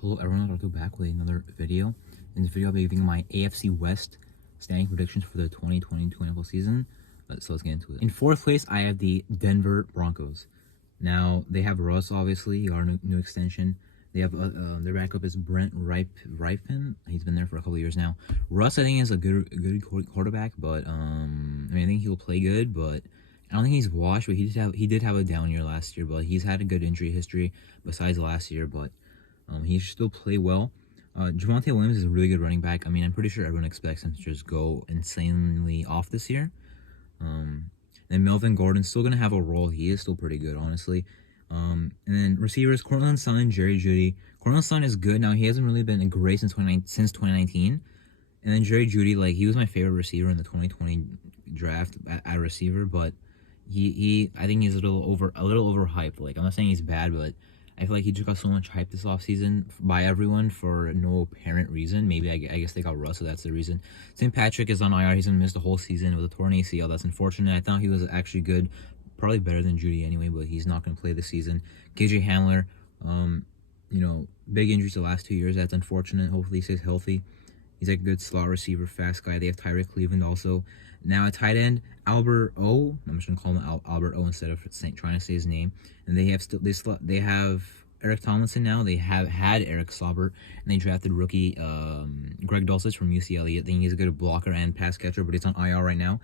Hello everyone, I'll go back with another video. In this video I'll be giving my AFC West standing predictions for the 2020-20 NFL season. So let's get into it. In fourth place, I have the Denver Broncos. Now, they have Russ, obviously, our new extension. They have their backup is Brent Rypien. He's been there for a couple of years now. Russ, I think, is a good quarterback, but I think he'll play good, but I don't think he's washed. But he did have a down year last year, but he's had a good injury history besides last year. But he should still play well. Javonte Williams is a really good running back. I mean, I'm pretty sure everyone expects him to just go insanely off this year. Then Melvin Gordon's still going to have a role. He is still pretty good, honestly. And then receivers, Cortland Sutton, Jerry Jeudy. Cortland Sutton is good. Now, he hasn't really been great since 2019. And then Jerry Jeudy, like, he was my favorite receiver in the 2020 draft at receiver, but I think he's a little overhyped. Like, I'm not saying he's bad, but I feel like he just got so much hype this offseason by everyone for no apparent reason. Maybe I guess they got Russ, so that's the reason. St. Patrick is on IR. He's going to miss the whole season with a torn ACL. That's unfortunate. I thought he was actually good. Probably better than Jeudy anyway, but he's not going to play this season. KJ Hamler, big injuries the last 2 years. That's unfortunate. Hopefully he stays healthy. He's like a good slot receiver, fast guy. They have Tyreek Cleveland also. Now at tight end, Albert O. I'm just gonna call him Albert O instead of trying to say his name. And they have Eric Tomlinson now. They have had Eric Saubert, and they drafted rookie Greg Dulcich from UCLA. I think he's a good blocker and pass catcher, but he's on IR right now.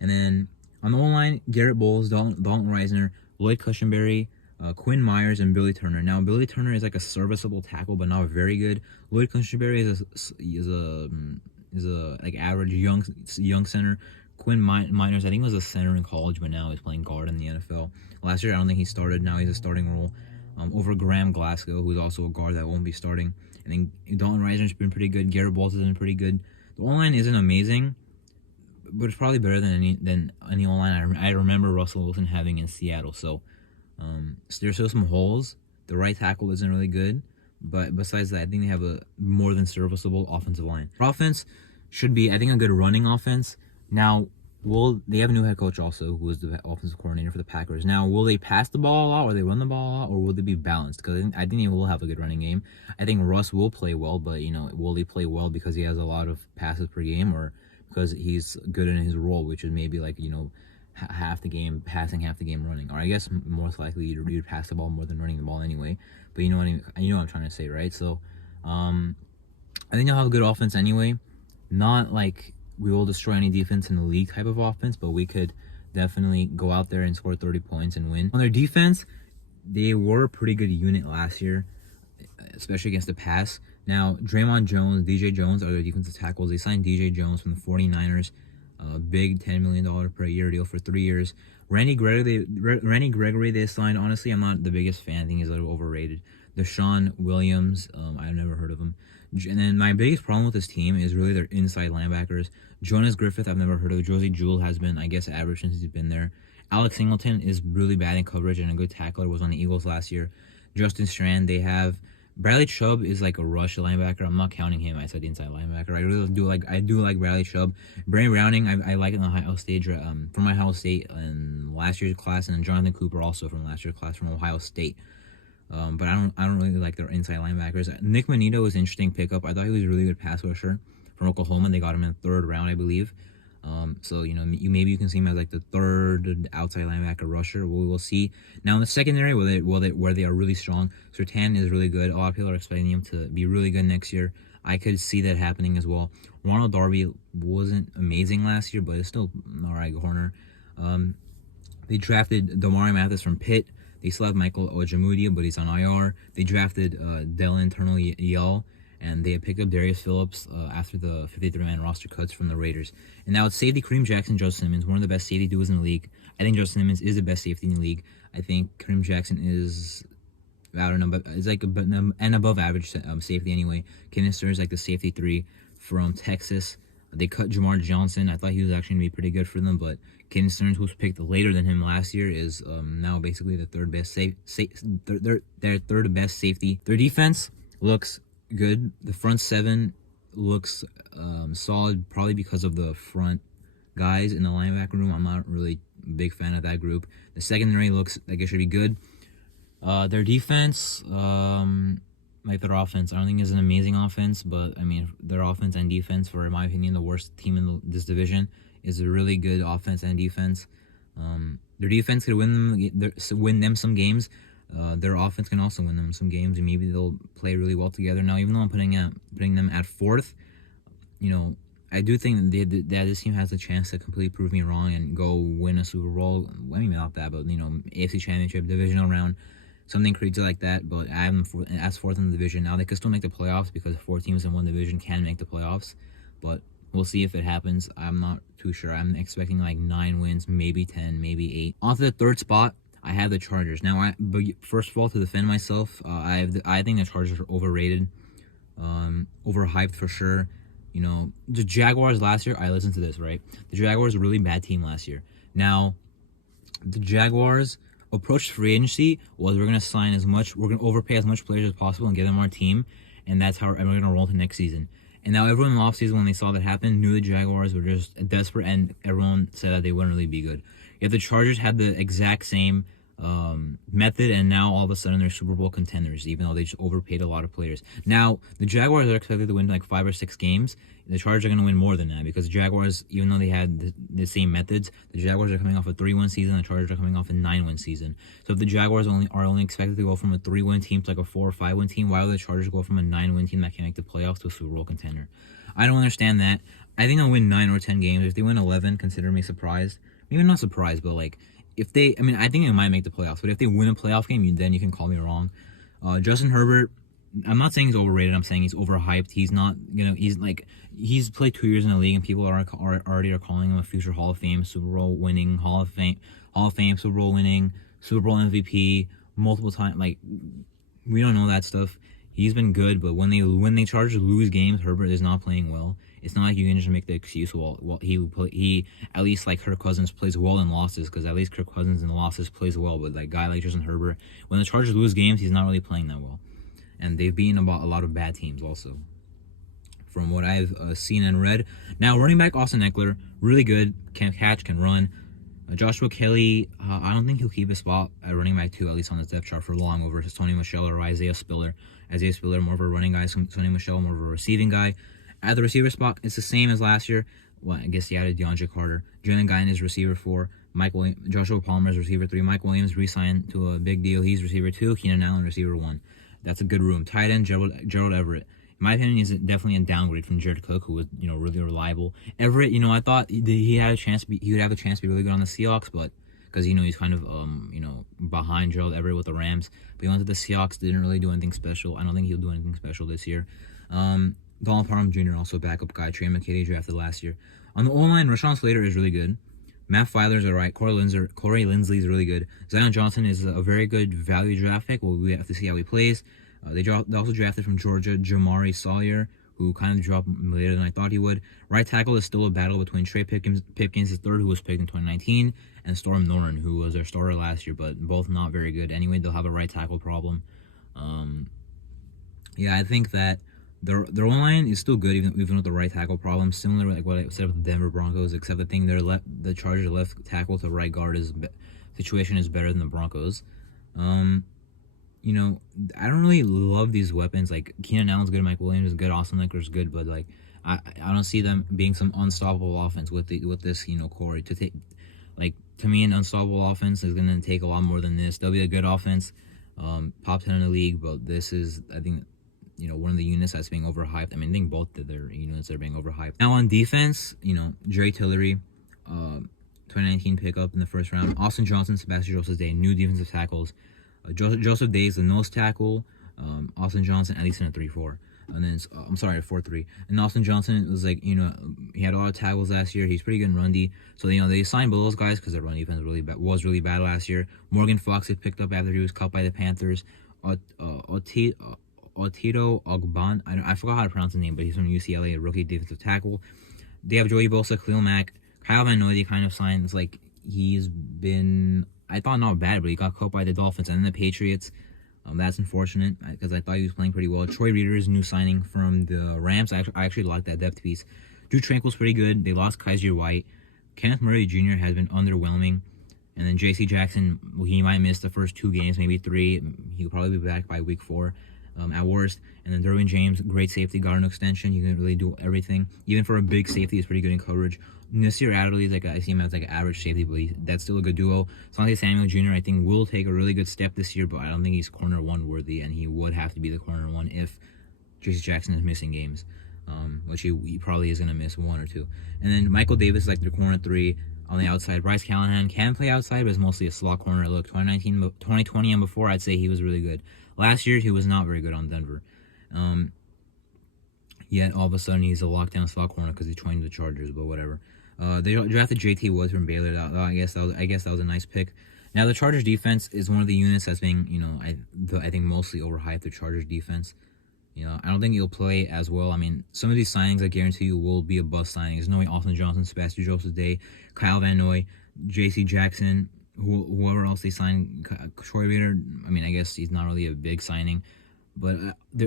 And then on the O-line, Garrett Bowles, Dalton Reisner, Lloyd Cushenberry, Quinn Myers, and Billy Turner. Now, Billy Turner is like a serviceable tackle, but not very good. Lloyd Cushenberry is a like average young center. Quinn Myers, I think, was a center in college, but now he's playing guard in the NFL. Last year, I don't think he started. Now he's a starting role over Graham Glasgow, who's also a guard that won't be starting. I think Dalton Reisner's been pretty good. Garrett Bowles has been pretty good. The O-line isn't amazing, but it's probably better than any O-line I remember Russell Wilson having in Seattle. So there's still some holes. The right tackle isn't really good, but besides that, I think they have a more than serviceable offensive line. Their offense should be, I think, a good running offense. Now, they have a new head coach also, who is the offensive coordinator for the Packers. Now, will they pass the ball a lot, or they run the ball a lot, or will they be balanced? Because I think they will have a good running game. I think Russ will play well, but will he play well because he has a lot of passes per game, or because he's good in his role, which is maybe like half the game passing, half the game running? Or I guess most likely you'd pass the ball more than running the ball anyway. But you know what I'm trying to say, right? So, I think they'll have a good offense anyway. Not like we will destroy any defense in the league type of offense, but we could definitely go out there and score 30 points and win. On their defense, they were a pretty good unit last year, especially against the pass. Now, Draymond Jones, DJ Jones are their defensive tackles. They signed DJ Jones from the 49ers, a big $10 million per year deal for 3 years. Randy Gregory they signed. Honestly, I'm not the biggest fan. I think he's a little overrated. Deshaun Williams, I've never heard of him. And then my biggest problem with this team is really their inside linebackers. Jonas Griffith, I've never heard of. Josie Jewell has been, I guess, average since he's been there. Alex Singleton is really bad in coverage and a good tackler. Was on the Eagles last year. Justin Strand, they have. Bradley Chubb is like a rush linebacker. I'm not counting him. I said inside linebacker. I do like Bradley Chubb. Brandon Browning, I like it in the Ohio State from Ohio State in last year's class, and Jonathan Cooper also from last year's class from Ohio State. But I don't really like their inside linebackers. Nick Manito was an interesting pickup. I thought he was a really good pass rusher from Oklahoma. They got him in the third round, I believe. So maybe you can see him as like the third outside linebacker rusher. We'll see. Now in the secondary, where they are really strong, Surtain is really good. A lot of people are expecting him to be really good next year. I could see that happening as well. Ronald Darby wasn't amazing last year, but it's still an alright corner. They drafted Damari Mathis from Pitt. They still have Michael Ojemudia, but he's on IR. They drafted Dylan Turner-Yell, and they had picked up Darius Phillips after the 53-man roster cuts from the Raiders. And now it's safety Kareem Jackson, Joe Simmons, one of the best safety duos in the league. I think Joe Simmons is the best safety in the league. I think Kareem Jackson is, I don't know, but it's like an above average safety anyway. Kinnister is like the safety 3 from Texas. They cut Jamar Johnson. I thought he was actually going to be pretty good for them, but Caden Stearns, who was picked later than him last year, is now basically the third best their third best safety. Their defense looks good. The front seven looks solid, probably because of the front guys in the linebacker room. I'm not really a big fan of that group. The secondary looks like it should be good. Their defense, like their offense. I don't think it's an amazing offense, but I mean their offense and defense, for in my opinion, the worst team in this division, is a really good offense and defense. Their defense could win them some games. Their offense can also win them some games, and maybe they'll play really well together. Now, even though I'm putting them at fourth, I do think that this team has a chance to completely prove me wrong and go win a Super Bowl. I mean, not that, but AFC Championship, divisional round, something crazy like that. But I have them as fourth in the division. Now they could still make the playoffs because 4 teams in one division can make the playoffs, but we'll see if it happens. I'm not too sure. I'm expecting like 9 wins, maybe 10, maybe 8. On to the third spot, I have the Chargers. Now, but first of all, to defend myself, I think the Chargers are overrated, overhyped for sure. The Jaguars last year, I listened to this, right? The Jaguars were a really bad team last year. Now, the Jaguars' approach to free agency was we're going to overpay as much players as possible and get them our team, and that's how we're going to roll to next season. And now everyone in the offseason, when they saw that happen, knew the Jaguars were just desperate, and everyone said that they wouldn't really be good. Yet the Chargers had the exact same method, and now all of a sudden they're Super Bowl contenders, even though they just overpaid a lot of players. Now, the Jaguars are expected to win like 5 or 6 games. The Chargers are going to win more than that because the Jaguars, even though they had the same methods, the Jaguars are coming off a 3-win season, the Chargers are coming off a 9-win season. So if the Jaguars are only expected to go from a 3-win team to like a 4 or 5-win team, why would the Chargers go from a 9-win team that can make the playoffs to a Super Bowl contender? I don't understand that. I think they'll win 9 or 10 games. If they win 11, consider me surprised. Maybe not surprised, but like, I think they might make the playoffs, but if they win a playoff game, then you can call me wrong. Justin Herbert, I'm not saying he's overrated. I'm saying he's overhyped. He's not, he's played 2 years in the league, and people are already calling him a future Hall of Fame, Super Bowl winning, Hall of Fame, Super Bowl winning, Super Bowl MVP, multiple times. Like, we don't know that stuff. He's been good, but when they Chargers lose games, Herbert is not playing well. It's not like you can just make the excuse, well he at least like Kirk Cousins plays well in losses, because at least Kirk Cousins in the losses plays well, but like guy like Justin Herbert, when the Chargers lose games, he's not really playing that well. And they've beaten a lot of bad teams also, from what I've seen and read. Now, running back Austin Eckler, really good, can catch, can run. Joshua Kelly, I don't think he'll keep a spot at running back 2, at least on the depth chart, for long over Tony Michel or Isaiah Spiller. Isaiah Spiller, more of a running guy, Tony Michel, more of a receiving guy. At the receiver spot, it's the same as last year. Well, I guess he added DeAndre Carter. Jalen Guy is receiver 4. Joshua Palmer is receiver 3. Mike Williams re-signed to a big deal. He's receiver 2. Keenan Allen, receiver 1. That's a good room. Tight end, Gerald Everett. In my opinion, he's definitely a downgrade from Jared Cook, who was really reliable. Everett, I thought he had a chance. He would have a chance to be really good on the Seahawks, but because he's kind of behind Gerald Everett with the Rams. But he went to the Seahawks, didn't really do anything special. I don't think he'll do anything special this year. Donald Parham Jr., also backup guy. Trey McKitty drafted last year. On the O-line, Rashawn Slater is really good. Matt Filer's alright. Corey Linsley is really good. Zion Johnson is a very good value draft pick. Well, we have to see how he plays. They also drafted from Georgia Jamari Sawyer, who kind of dropped later than I thought he would. Right tackle is still a battle between Trey Pipkins III, who was picked in 2019, and Storm Norton, who was their starter last year, but both not very good. Anyway, they'll have a right tackle problem. I think that their O-line is still good, even with the right tackle problem. Similar to like what I said with the Denver Broncos, except the thing the Chargers left tackle to right guard situation is better than the Broncos. I don't really love these weapons. Like, Keenan Allen's good, Mike Williams is good, Austin Eckler's good, but like I don't see them being some unstoppable offense with this core. To me, an unstoppable offense is going to take a lot more than this. They'll be a good offense, top 10 in the league, but this is, I think, one of the units that's being overhyped. I mean, I think both of their units are being overhyped. Now on defense, Jerry Tillery, 2019 pickup in the first round. Austin Johnson, Sebastian Joseph-Day, new defensive tackles. Joseph Day is the nose tackle. Austin Johnson, at least in a 3-4. And then, 4-3. And Austin Johnson was like, he had a lot of tackles last year. He's pretty good in run D. So, they signed both those guys because their run defense was really bad last year. Morgan Fox had picked up after he was cut by the Panthers. Otito Ogban, I forgot how to pronounce his name, but he's from UCLA, a rookie defensive tackle. They have Joey Bosa, Khalil Mack, Kyle Van Noy. Kind of signs like he's been, I thought not bad, but he got cut by the Dolphins and the Patriots. That's unfortunate because I thought he was playing pretty well. Troy Reader is a new signing from the Rams. I actually like that depth piece. Drew Tranquil's pretty good. They lost Kaiser White. Kenneth Murray Jr. has been underwhelming. And then J.C. Jackson, he might miss the first 2 games, maybe 3. He'll probably be back by week 4. at worst. And then Derwin James, great safety, got an extension. He can really do everything. Even for a big safety, he's pretty good in coverage. Nasir Adderley, I see him as like an average safety, but that's still a good duo. Asante Samuel Jr., I think, will take a really good step this year, but I don't think he's corner one worthy, and he would have to be the corner one if J.C. Jackson is missing games, which he probably is going to miss one or two. And then Michael Davis is like the corner 3 on the outside. Bryce Callahan can play outside, but is mostly a slot corner. Look, 2020 and before, I'd say he was really good. Last year, he was not very good on Denver. Yet all of a sudden he's a lockdown slot corner because he joined the Chargers, but whatever. They drafted J.T. Woods from Baylor. I guess that was a nice pick. Now the Chargers defense is one of the units that's being, I think mostly overhyped. The Chargers defense, I don't think he'll play as well. I mean, some of these signings I guarantee you will be a bust signings. Knowing Austin Johnson, Sebastian Joseph-Day, Kyle Van Noy, J.C. Jackson, whoever else they signed, Troy Bader. I mean, I guess he's not really a big signing. But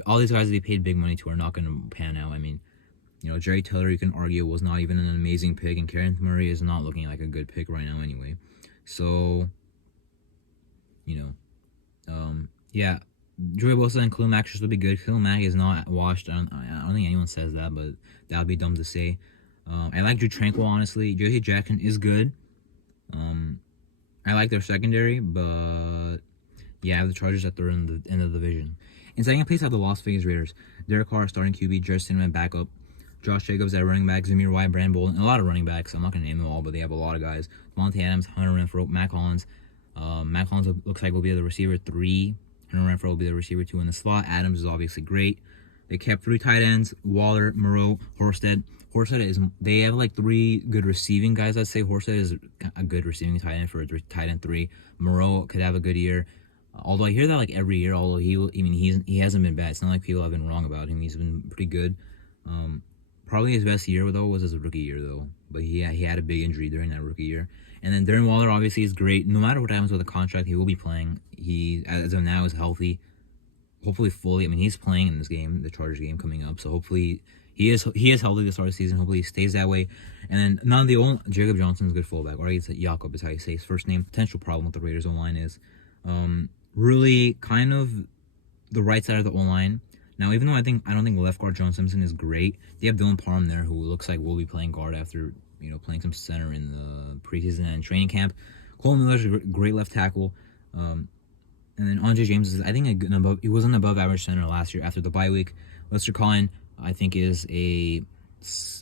all these guys they paid big money to are not going to pan out. I mean, Jerry Tiller, you can argue, was not even an amazing pick, and Kenneth Murray is not looking like a good pick right now anyway. So, yeah, Joey Bosa and Khalil Mack should still be good. Khalil Mack is not washed. I don't think anyone says that, but that would be dumb to say. I like Drew Tranquil, honestly. J.C. Jackson is good. I like their secondary, but yeah, I have the Chargers at the end of the division. In second place, I have the Las Vegas Raiders. Derek Carr starting QB, Justin Cinnamon backup, Josh Jacobs at running back, Zamir White, Brandon Bolden, a lot of running backs. I'm not going to name them all, but they have a lot of guys. Monte Adams, Hunter Renfrow, Matt Collins. Matt Collins looks like will be the receiver 3. Hunter Renfrow will be the receiver 2 in the slot. Adams is obviously great. They kept 3 tight ends, Waller, Moreau, Horsted. They have like 3 good receiving guys, I'd say. Horsted is a good receiving tight end for a tight end 3. Moreau could have a good year. Although I hear that like every year, although he hasn't been bad. It's not like people have been wrong about him. He's been pretty good. Probably his best year though was his rookie year though. But he had a big injury during that rookie year. And then Darren Waller obviously is great. No matter what happens with the contract, he will be playing. He as of now is healthy, hopefully fully. I mean, he's playing in this game, the Chargers game coming up. So hopefully he is healthy to start the season. Hopefully he stays that way. And then none of the old Jacob Johnson's a good fullback, or I guess Jakob is how you say his first name. Potential problem with the Raiders O-line is really kind of the right side of the O-line. Now, even though I don't think left guard John Simpson is great, they have Dylan Parham there, who looks like will be playing guard after playing some center in the preseason and training camp. Cole Miller's a great left tackle, and then Andre James is he was an above average center last year after the bye week. Lester Collin I think he's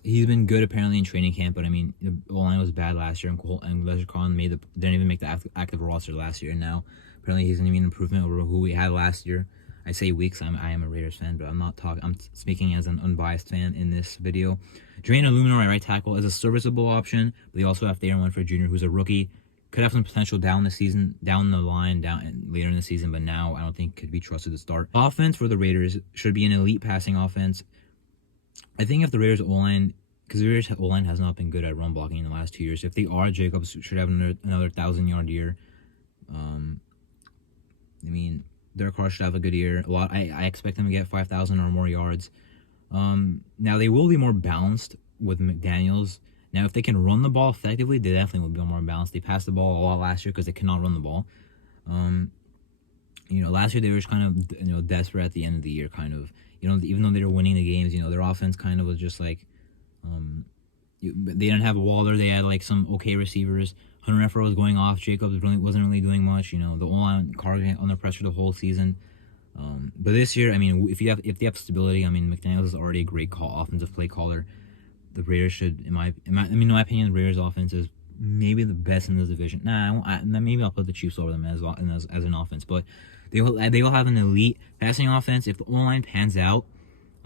been good apparently in training camp, but I mean the O-line was bad last year, and Lester Collin didn't even make the active roster last year, and now apparently he's going to be an improvement over who we had last year. I say weeks. I am a Raiders fan, but I'm speaking as an unbiased fan in this video. Drain Illuminor at right tackle is a serviceable option, but they also have Theron Winfrey Jr., who's a rookie. Could have some potential down the line, later in the season, but now I don't think could be trusted to start. Offense for the Raiders should be an elite passing offense. I think if the Raiders O-line, because the Raiders O-line has not been good at run blocking in the last 2 years, if they are, Jacobs should have another 1,000-yard year. Derek Carr should have a good year. I expect them to get 5,000 or more yards. Now they will be more balanced with McDaniels. Now, if they can run the ball effectively, they definitely will be more balanced. They passed the ball a lot last year because they cannot run the ball. Last year they were just kind of, desperate at the end of the year, kind of. Even though they were winning the games, their offense kind of was just like, they didn't have a Waller. They had like some okay receivers. Hunter Renfrow was going off. Jacobs wasn't really doing much. The O-line, Carr under pressure the whole season. But this year, if they have stability, McDaniels is already a great offensive play caller. The Raiders should, in my opinion, the Raiders' offense is maybe the best in the division. Maybe I'll put the Chiefs over them as an offense, but they will have an elite passing offense. If the O-line pans out,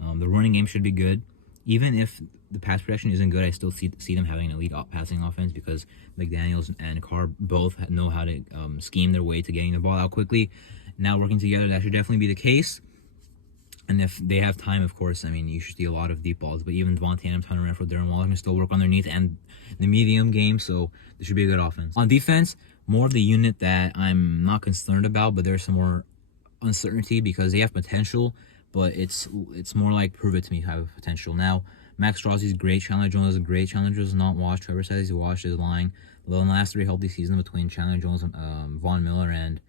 the running game should be good. Even if the pass protection isn't good, I still see them having an elite passing offense because McDaniels and Carr both know how to scheme their way to getting the ball out quickly. Now working together, that should definitely be the case. And if they have time, of course, you should see a lot of deep balls. But even Devontae Adams, Hunter Renfrow, Darren Waller can still work on their knees and the medium game. So this should be a good offense. On defense, more of the unit that I'm not concerned about, but there's some more uncertainty because they have potential, but it's more like prove it to me have potential. Now, Max Crosby's great. Chandler Jones is great. Chandler Jones is not washed. Trevor says he's washed. Is lying. Well, in the last 3 healthy seasons between Chandler Jones, Von Miller, and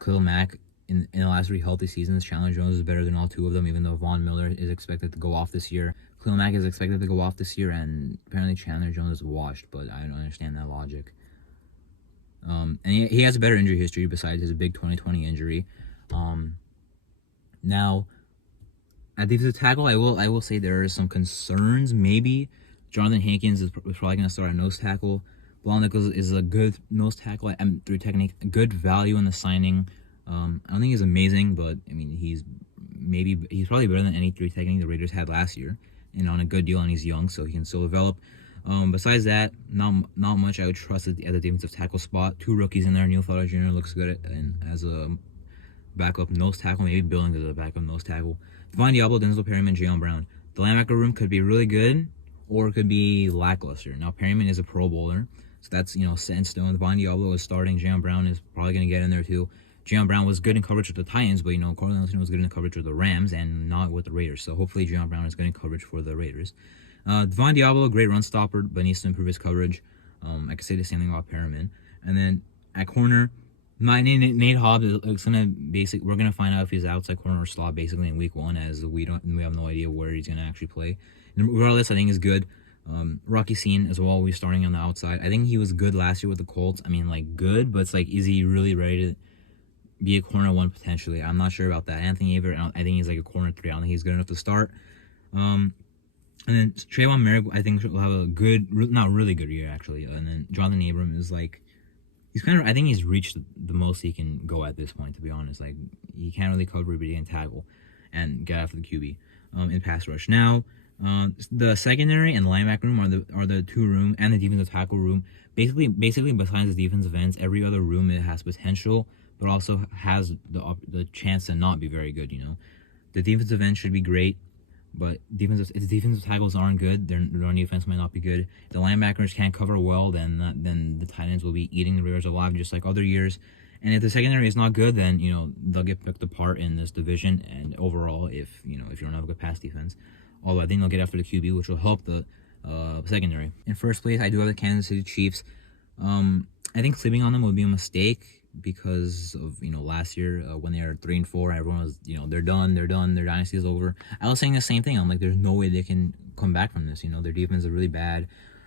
Khalil Mack, in the last 3 healthy seasons, Chandler Jones is better than all 2 of them, even though Von Miller is expected to go off this year. Khalil Mack is expected to go off this year, and apparently Chandler Jones is washed, but I don't understand that logic. And he has a better injury history besides his big 2020 injury. Now, at defensive tackle, I will say there are some concerns. Maybe Jonathan Hankins is probably going to start at nose tackle. Blal Nichols is a good nose tackle at M3 technique, good value in the signing. I don't think he's amazing, but I mean he's probably better than any 3 technique the Raiders had last year, and on a good deal, and he's young, so he can still develop. Besides that, not much I would trust at the defensive tackle spot. 2 rookies in there. Neil Fowler Jr. looks good as a backup nose tackle. Maybe Billings as a backup nose tackle. Devon Diablo, Denzel Perryman, Jalen Brown. The linebacker room could be really good, or it could be lackluster. Now Perryman is a Pro Bowler, so that's set in stone. Devon Diablo is starting. Jalen Brown is probably going to get in there too. Jalen Brown was good in coverage with the Titans, but Corey Littleton was good in coverage with the Rams and not with the Raiders. So hopefully Jalen Brown is good in coverage for the Raiders. Devon Diablo, great run stopper, but needs to improve his coverage. I could say the same thing about Perriman. And then at corner, Nate Hobbs is we're gonna find out if he's outside corner or slot basically in week 1, as we have no idea where he's gonna actually play. And regardless, I think is good. Rocky Scene as well. We're starting on the outside. I think he was good last year with the Colts. I mean, good, but it's is he really ready to be a corner 1 potentially? I'm not sure about that. Anthony Aver, I think he's a corner 3. I don't think he's good enough to start. And then Trayvon Merrick, I think will have a good, not really good year actually. And then Jonathan Abram is he's I think he's reached the most he can go at this point, to be honest. He can't really cover, but he can tackle and get after the QB in pass rush. Now, the secondary and the linebacker room are the 2 room, and the defensive tackle room. Basically, besides the defensive ends, every other room it has potential, but also has the chance to not be very good. The defensive end should be great, but if the defensive tackles aren't good, their run defense might not be good. If the linebackers can't cover well, then the tight ends will be eating the Raiders alive, just like other years. And if the secondary is not good, then they'll get picked apart in this division. And overall, if you don't have a good pass defense, although I think they'll get after the QB, which will help the secondary. In first place, I do have the Kansas City Chiefs. I think sleeping on them would be a mistake because of last year when they were 3-4, everyone was they're done, their dynasty is over. I was saying the same thing. I'm there's no way they can come back from this. Their defense is really bad.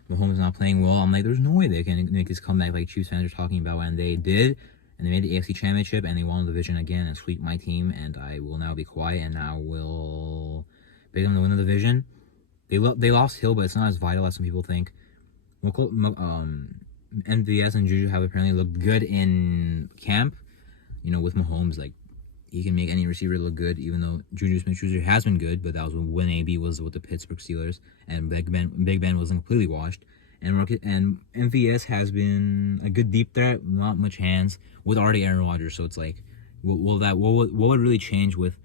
Mahomes is not playing well. I'm there's no way they can make this comeback like Chiefs fans are talking about, and they did. And they made the AFC Championship, and they won the division again and sweep my team. And I will now be quiet, and I will pick them to win the division. They lost Hill, but it's not as vital as some people think. MVS and Juju have apparently looked good in camp. With Mahomes, he can make any receiver look good, even though Juju Smith-Schuster has been good, but that was when AB was with the Pittsburgh Steelers, and Big Ben wasn't completely washed. And MVS has been a good deep threat, not much hands, with already Aaron Rodgers. So it's what would really change with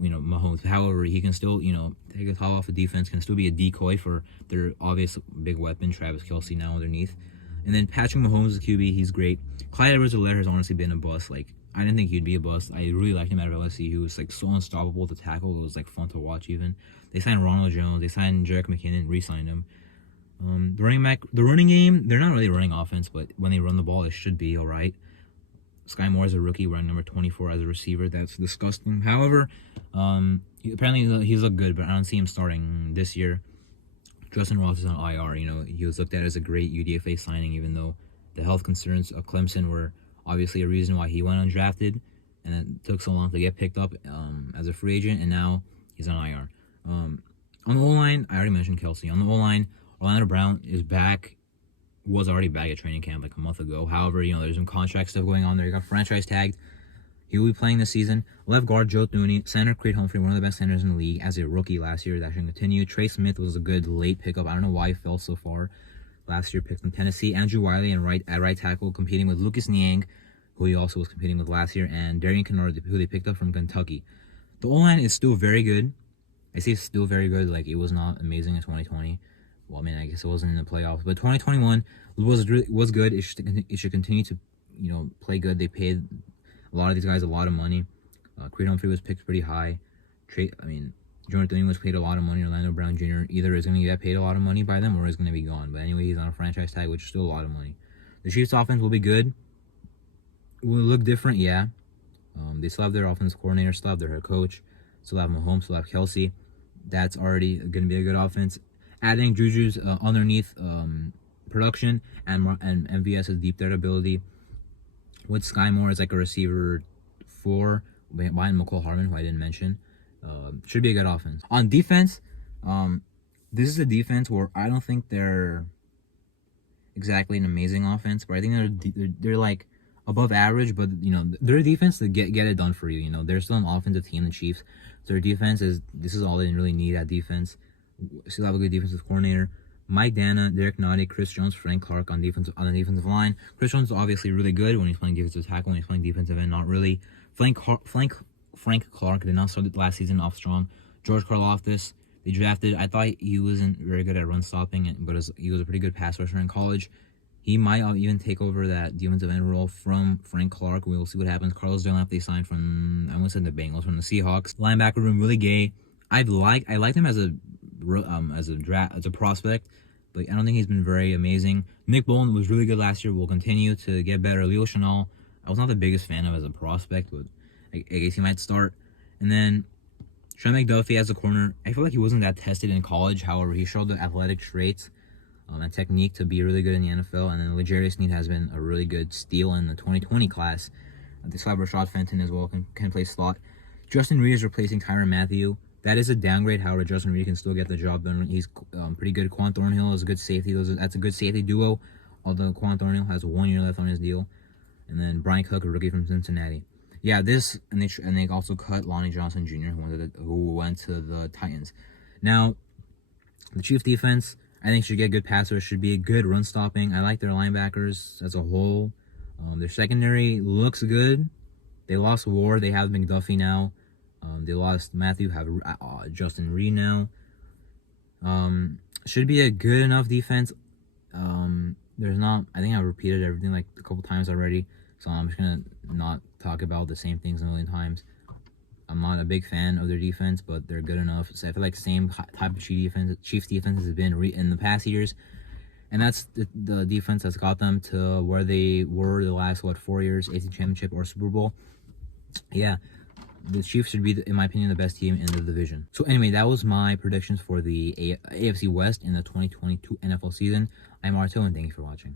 Mahomes? However, he can still take the top off the defense, can still be a decoy for their obvious big weapon, Travis Kelce, now underneath. And then Patrick Mahomes is QB, he's great. Clyde Edwards-Helaire has honestly been a bust. I didn't think he'd be a bust. I really liked him out of LSU. He was so unstoppable to tackle. It was fun to watch even. They signed Ronald Jones. They signed Jerick McKinnon, re-signed him. The running game, they're not really running offense, but when they run the ball, it should be all right. Sky Moore is a rookie, running number 24 as a receiver. That's disgusting. However, apparently he's looked good, but I don't see him starting this year. Justin Ross is on IR. He was looked at as a great UDFA signing, even though the health concerns of Clemson were obviously a reason why he went undrafted, and it took so long to get picked up as a free agent, and now he's on IR. On the O-line, I already mentioned Kelce. On the O-line, Orlando Brown is back, was already back at training camp a month ago. However, there's some contract stuff going on there. He got franchise tagged. He will be playing this season. Left guard Joe Thuney, center Creed Humphrey, one of the best centers in the league as a rookie last year. That should continue. Trey Smith was a good late pickup. I don't know why he fell so far. Last year picked from Tennessee. Andrew Wiley at right tackle, competing with Lucas Niang, who he also was competing with last year, and Darian Kennard, who they picked up from Kentucky. The O-line is still very good. I say it's still very good. It was not amazing in 2020. Well, I guess it wasn't in the playoffs, but 2021 was good. It should continue to play good. They paid a lot of these guys a lot of money. Creed Humphrey was picked pretty high. Jordan Thuney was paid a lot of money. Orlando Brown Jr. either is going to get paid a lot of money by them or is going to be gone. But anyway, he's on a franchise tag, which is still a lot of money. The Chiefs offense will be good. Will it look different? Yeah. They still have their offensive coordinator, still have their head coach, still have Mahomes, still have Kelsey. That's already going to be a good offense. Adding Juju's underneath production and MVS's deep threat ability with Sky Moore as like a receiver 4 behind McCall Hardman, who I didn't mention. Should be a good offense. On defense, this is a defense where I don't think they're exactly an amazing offense, but I think they're like above average. But their defense to get it done for you. They're still an offensive team, the Chiefs. So their defense this is all they really need at defense. Still have a good defensive coordinator. Mike Dana, Derek Nottie, Chris Jones, Frank Clark on the defensive line. Chris Jones is obviously really good when he's playing defensive tackle. When he's playing defensive end, not really. Frank Clark did not start the last season off strong. George Karlaftis, they drafted. I thought he wasn't very good at run stopping, but he was a pretty good pass rusher in college. He might even take over that defensive end role from Frank Clark. We will see what happens. Carlos Dunlap, they signed from, I almost said the Bengals, from the Seahawks. Linebacker room, really gay. I liked him as a prospect, but I don't think he's been very amazing. Nick Bolton was really good last year. Will continue to get better. Leo Chenal, I was not the biggest fan of as a prospect, but I guess he might start. And then Sean McDuffie as a corner. I feel like he wasn't that tested in college. However, he showed the athletic traits and technique to be really good in the NFL. And then L'Jarius Sneed has been a really good steal in the 2020 class. They still have Rashad Fenton as well, can play slot. Justin Reed is replacing Tyrann Mathieu. That is a downgrade. However, Justin Reed can still get the job done. He's pretty good. Quan Thornhill is a good safety. That's a good safety duo, although Quan Thornhill has 1 year left on his deal. And then Brian Cook, a rookie from Cincinnati. Yeah, and they also cut Lonnie Johnson Jr., who went to the Titans. Now, the Chiefs defense, I think, should get good passers, should be a good run stopping. I like their linebackers as a whole. Their secondary looks good. They lost Ward. They have McDuffie now. They lost Matthew, have Justin Reed now. Should be a good enough defense. There's not, I think I repeated everything like a couple times already, so I'm just going to not talk about the same things a million times. I'm not a big fan of their defense, but they're good enough. So I feel like same type of Chiefs defense has been in the past years, and that's the defense that's got them to where they were the last 4 years, AFC Championship or Super Bowl. Yeah, the Chiefs should be, in my opinion, the best team in the division. So anyway, that was my predictions for the AFC West in the 2022 NFL season. I'm Arto, and thank you for watching.